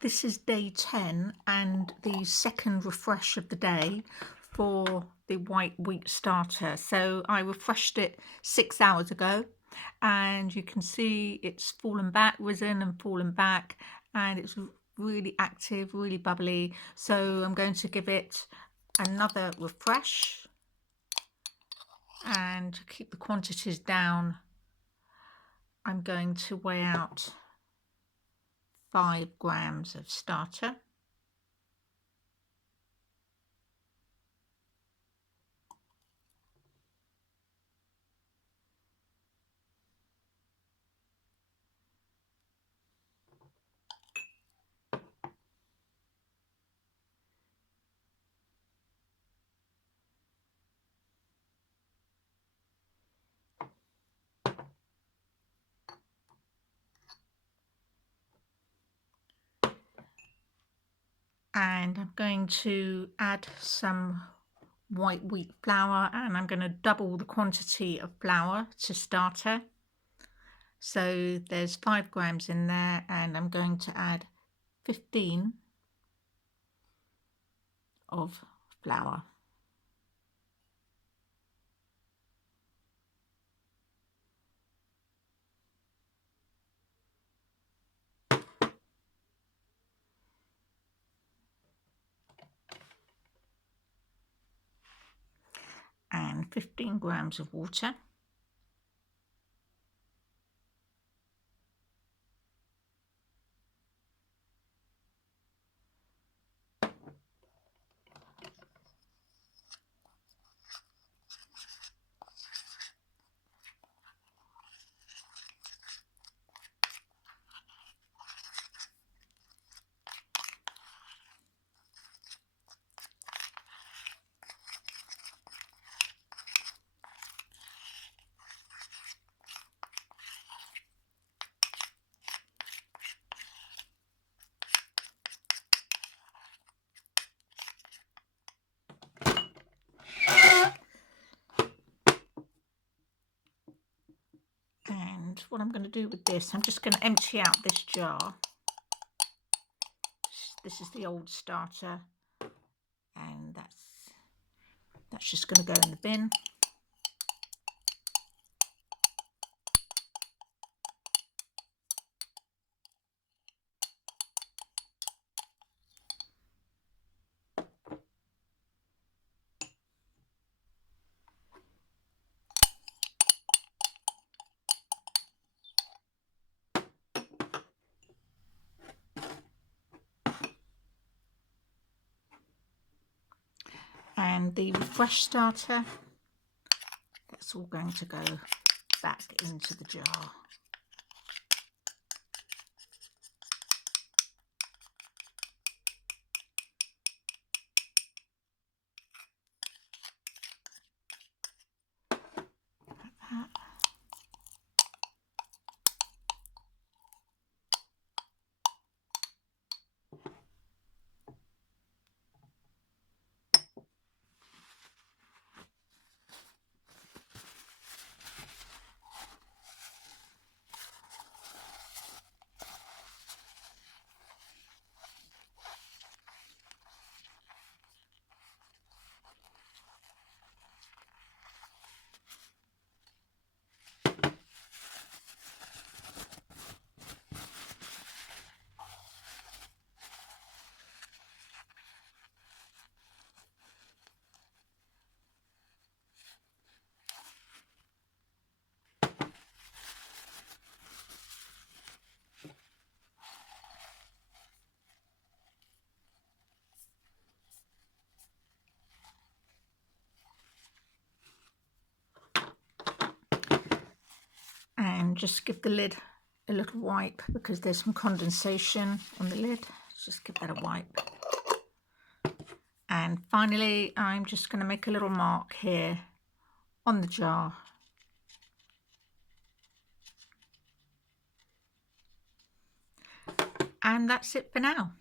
This is day 10 and the second refresh of the day for the white wheat starter. So I refreshed it 6 hours ago and you can see it's fallen back, risen and fallen back, and it's really active, really bubbly. So I'm going to give it another refresh, and to keep the quantities down, I'm going to weigh out 5 grams of starter. And I'm going to add some white wheat flour, and I'm going to double the quantity of flour to starter. So there's 5 grams in there, and I'm going to add 15 of flour. And 15 grams of water. And what I'm going to do with this, I'm just going to empty out this jar. This is the old starter, and that's just going to go in the bin. And the fresh starter, that's all going to go back into the jar. Like that. And just give the lid a little wipe because there's some condensation on the lid. Just give that a wipe. And finally, I'm just going to make a little mark here on the jar. And that's it for now.